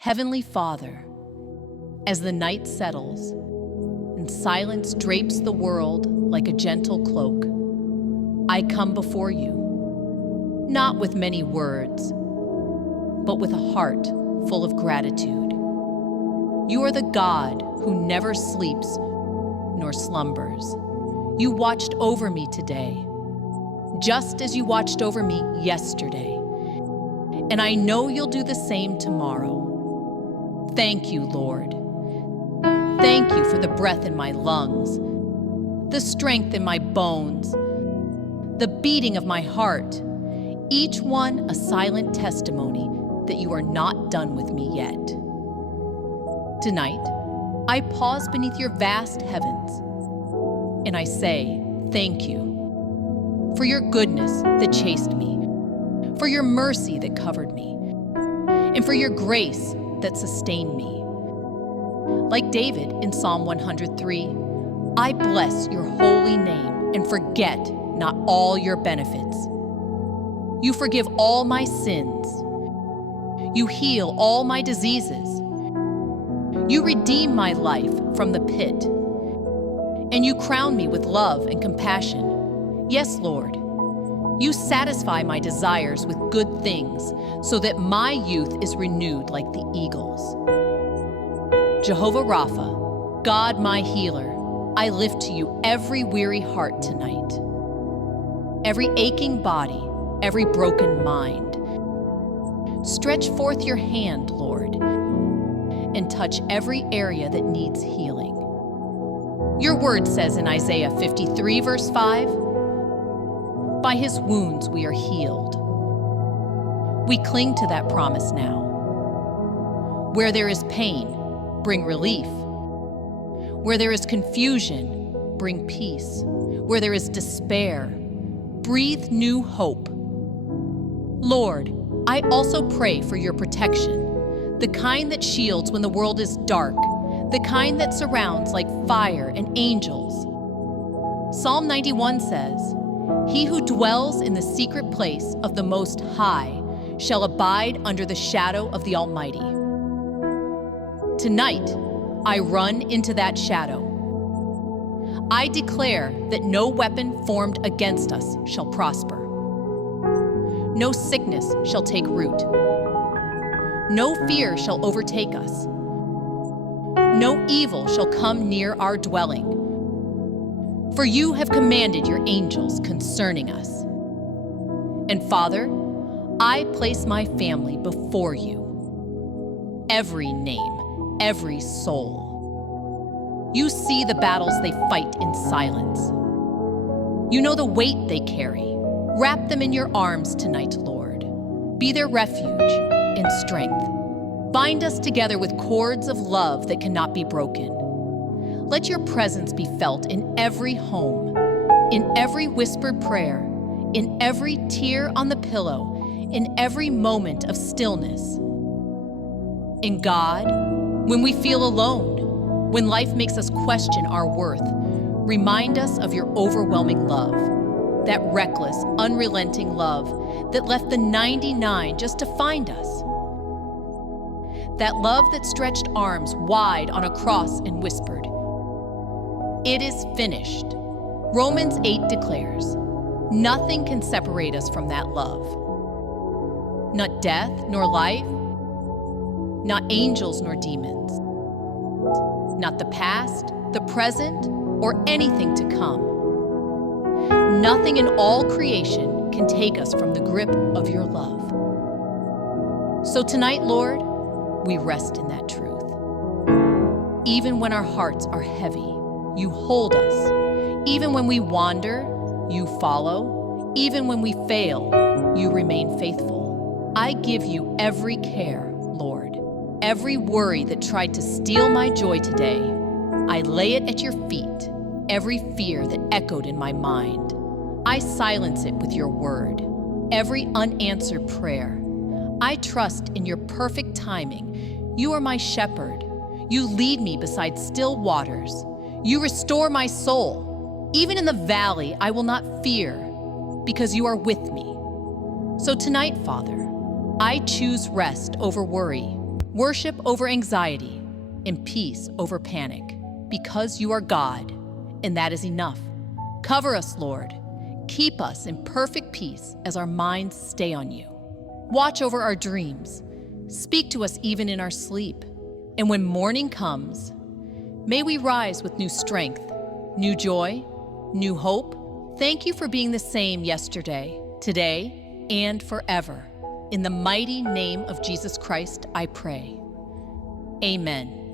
Heavenly Father, as the night settles and silence drapes the world like a gentle cloak, I come before you, not with many words, but with a heart full of gratitude. You are the God who never sleeps nor slumbers. You watched over me today, just as you watched over me yesterday, and I know you'll do the same tomorrow. Thank you, Lord. Thank you for the breath in my lungs, the strength in my bones, the beating of my heart, each one a silent testimony that you are not done with me yet. Tonight, I pause beneath your vast heavens, and I say, thank you for your goodness that chased me, for your mercy that covered me, and for your grace that sustained me. Like David in Psalm 103, I bless your holy name and forget not all your benefits. You forgive all my sins. You heal all my diseases. You redeem my life from the pit. And you crown me with love and compassion. Yes, Lord, you satisfy my desires with good things so that my youth is renewed like the eagles. Jehovah Rapha, God my healer, I lift to you every weary heart tonight, every aching body, every broken mind. Stretch forth your hand, Lord, and touch every area that needs healing. Your word says in Isaiah 53, verse 5, by his wounds we are healed. We cling to that promise now. Where there is pain, bring relief. Where there is confusion, bring peace. Where there is despair, breathe new hope. Lord, I also pray for your protection, the kind that shields when the world is dark, the kind that surrounds like fire and angels. Psalm 91 says, he who dwells in the secret place of the Most High shall abide under the shadow of the Almighty. Tonight, I run into that shadow. I declare that no weapon formed against us shall prosper. No sickness shall take root. No fear shall overtake us. No evil shall come near our dwelling. For you have commanded your angels concerning us. And Father, I place my family before you. Every name, every soul. You see the battles they fight in silence. You know the weight they carry. Wrap them in your arms tonight, Lord. Be their refuge and strength. Bind us together with cords of love that cannot be broken. Let your presence be felt in every home, in every whispered prayer, in every tear on the pillow, in every moment of stillness. And God, when we feel alone, when life makes us question our worth, remind us of your overwhelming love, that reckless, unrelenting love that left the 99 just to find us. That love that stretched arms wide on a cross and whispered, "It is finished." Romans 8 declares, nothing can separate us from that love. Not death nor life, not angels nor demons, not the past, the present, or anything to come. Nothing in all creation can take us from the grip of your love. So tonight, Lord, we rest in that truth. Even when our hearts are heavy, you hold us. Even when we wander, you follow. Even when we fail, you remain faithful. I give you every care, Lord. Every worry that tried to steal my joy today, I lay it at your feet. Every fear that echoed in my mind, I silence it with your word. Every unanswered prayer, I trust in your perfect timing. You are my shepherd. You lead me beside still waters. You restore my soul. Even in the valley, I will not fear, because you are with me. So tonight, Father, I choose rest over worry. worship over anxiety, and peace over panic, because you are God, and that is enough. Cover us, Lord. Keep us in perfect peace as our minds stay on you. Watch over our dreams. Speak to us even in our sleep. And when morning comes, may we rise with new strength, new joy, new hope. Thank you for being the same yesterday, today, and forever. In the mighty name of Jesus Christ, I pray. Amen.